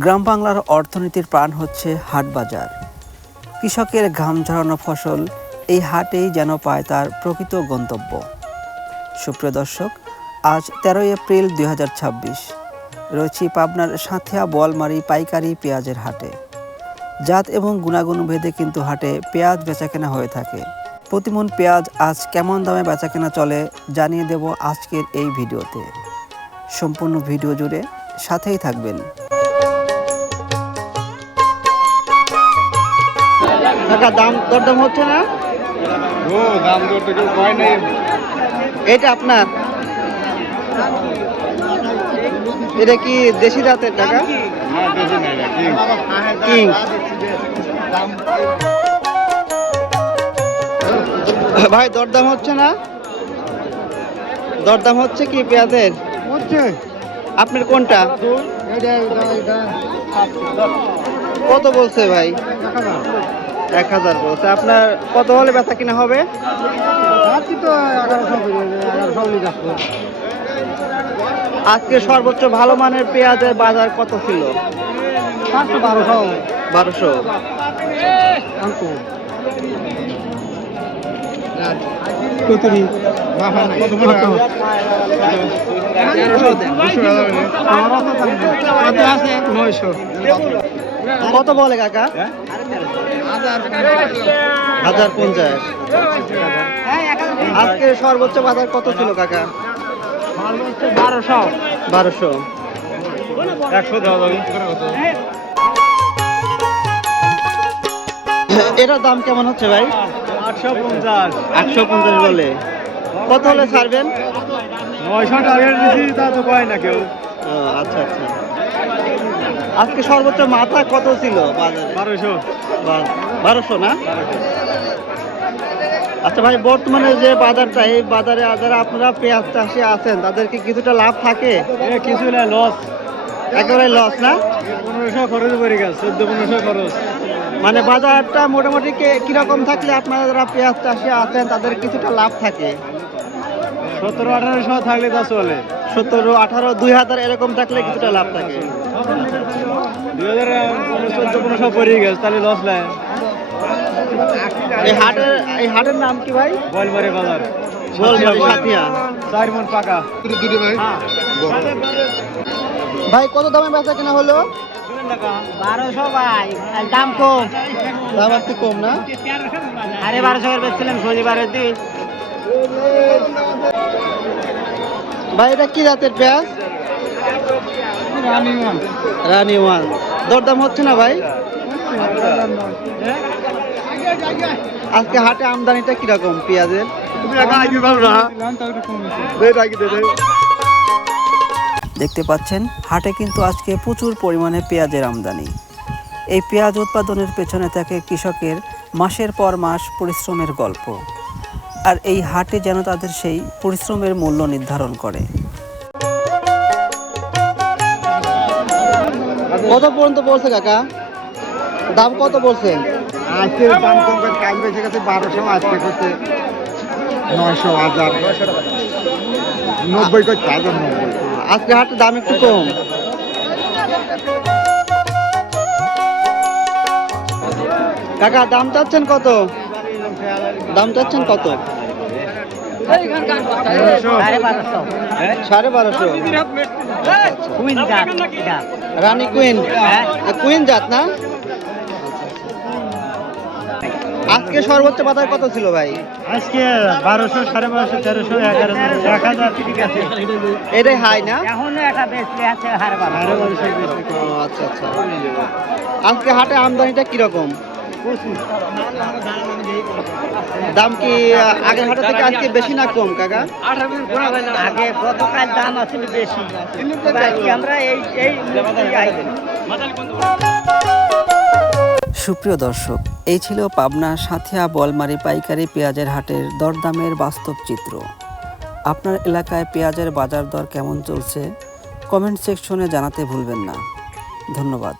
গ্রাম বাংলার অর্থনীতির প্রাণ হচ্ছে হাট বাজার। কৃষকের ঘাম ঝরানো ফসল এই হাটেই যেন পায় তার প্রকৃত গন্তব্য। সুপ্রিয় দর্শক, আজ 13 এপ্রিল 2026 রয়েছি পাবনার সাঁথিয়া বোয়ালমারী পাইকারি পেঁয়াজের হাটে। জাত এবং গুণাগুণ ভেদে কিন্তু হাটে পেঁয়াজ বেচাকেনা হয়ে থাকে। প্রতিমন পেঁয়াজ আজ কেমন দামে বেচাকেনা চলে জানিয়ে দেব আজকের এই ভিডিওতে। সম্পূর্ণ ভিডিও জুড়ে সাথেই থাকবেন। দরদাম হচ্ছে না? দাম করতে কেউ কয় নাই। এটা আপনার, এটা কি দেশি জাতের টাকা? না, বেশি নাই রে, কিং। ভাই দরদাম হচ্ছে না? দরদাম হচ্ছে কি পেঁয়াজের? আপনার কোনটা? কত বলছে ভাই? 1000 বলছে। আপনার কত হলে বেচা কিনা হবে? আজকে সর্বোচ্চ ভালো মানের পেঁয়াজের বাজার কত ছিল? 1200। কত বলে কাকা? 1050। আজকে সর্বোচ্চ বাজার কত ছিল কাকা? 1200। এটার দাম কেমন হচ্ছে ভাই? 850 বলে। কত হলে ছাড়বেন? 900 টার্গেট দিছি, তা তো কয় না কেউ। ও আচ্ছা আচ্ছা। আজকে সর্বোচ্চ মাথা কত ছিল বাজারে? 1200 না? আচ্ছা ভাই, বর্তমানে যে বাজারটা, এই বাজারে যারা আপনারা পেঁয়াজ চাষি আছেন তাদেরকে কিছুটা লাভ থাকে? কিছু না, লস। একেবারে লস না? 1500 খরচ পড়ে গেছে, 14-1500 খরচ। মানে বাজারটা মোটামুটি কিরকম থাকলে আপনারা যারা পেঁয়াজ চাষি আছেন তাদের কিছুটা লাভ থাকে? 1700-1800 থাকলে তা চলে। 17, 18, 2000 এরকম থাকলে কিছুটা লাভ থাকে। 2014-1500 পড়ে গেছে, তাহলে লস নাই। এই হাটের নাম কি ভাই? বোয়ালমারী বাজার, বোয়ালমারী সাঁথিয়া। 4 মণ পাকা। ভাই কত দামে বেচা কেনা হলো? 1200 ভাই, আর দাম কম। দাম একটু কম না? আরে 1200 করে বেচছিলাম শনিবারের দিন। ভাই এটা কি জাতের পেঁয়াজ? রানী ওয়ান। দরদাম হচ্ছে না ভাই? আজকে হাটে আমদানিটা কিরকম পেঁয়াজের? দেখতে পাচ্ছেন হাটে কিন্তু আজকে প্রচুর পরিমাণে পেঁয়াজের আমদানি। এই পেঁয়াজ উৎপাদনের পেছনে থাকে কৃষকের মাসের পর মাস পরিশ্রমের গল্প, আর এই হাটে যেন তাদের সেই পরিশ্রমের মূল্য নির্ধারণ করে। কত পর্যন্ত বলছে কাকা? দাম কত বলছেন? আজকে দাম কম করে, কাজ বেশি গেছে 1200, আজকে করতে 900, 1000, 90 করতে 1090। আজকে হাটের দাম একটু কম। কাকা দাম চাচ্ছেন কত? দাম চাচ্ছেন কত? 1250। কুইন জাত এটা। রানী কুইন। কুইন জাত না? আজকে সর্বোচ্চ বাজার কত ছিল ভাই? আজকে 1200, 1250, 1300, 1000 ঠিক আছে। এটাই হাই না? এখনো একটা বেচলে আছে হারে 1200। ও আচ্ছা আচ্ছা। আজকে হাটে আমদানিটা কিরকম? দাম কি আগের হাটের থেকে আজকে বেশি না কম কাকা? আগে গতকাল দাম আসলে বেশি, আজকে আমরা এই সুপ্রিয় দর্শক, এই ছিল পাবনা সাঁথিয়া বোয়ালমারী পাইকারি পেঁয়াজের হাটের দরদামের বাস্তব চিত্র। আপনার এলাকায় পেঁয়াজের বাজার দর কেমন চলছে কমেন্ট সেকশনে জানাতে ভুলবেন না। ধন্যবাদ।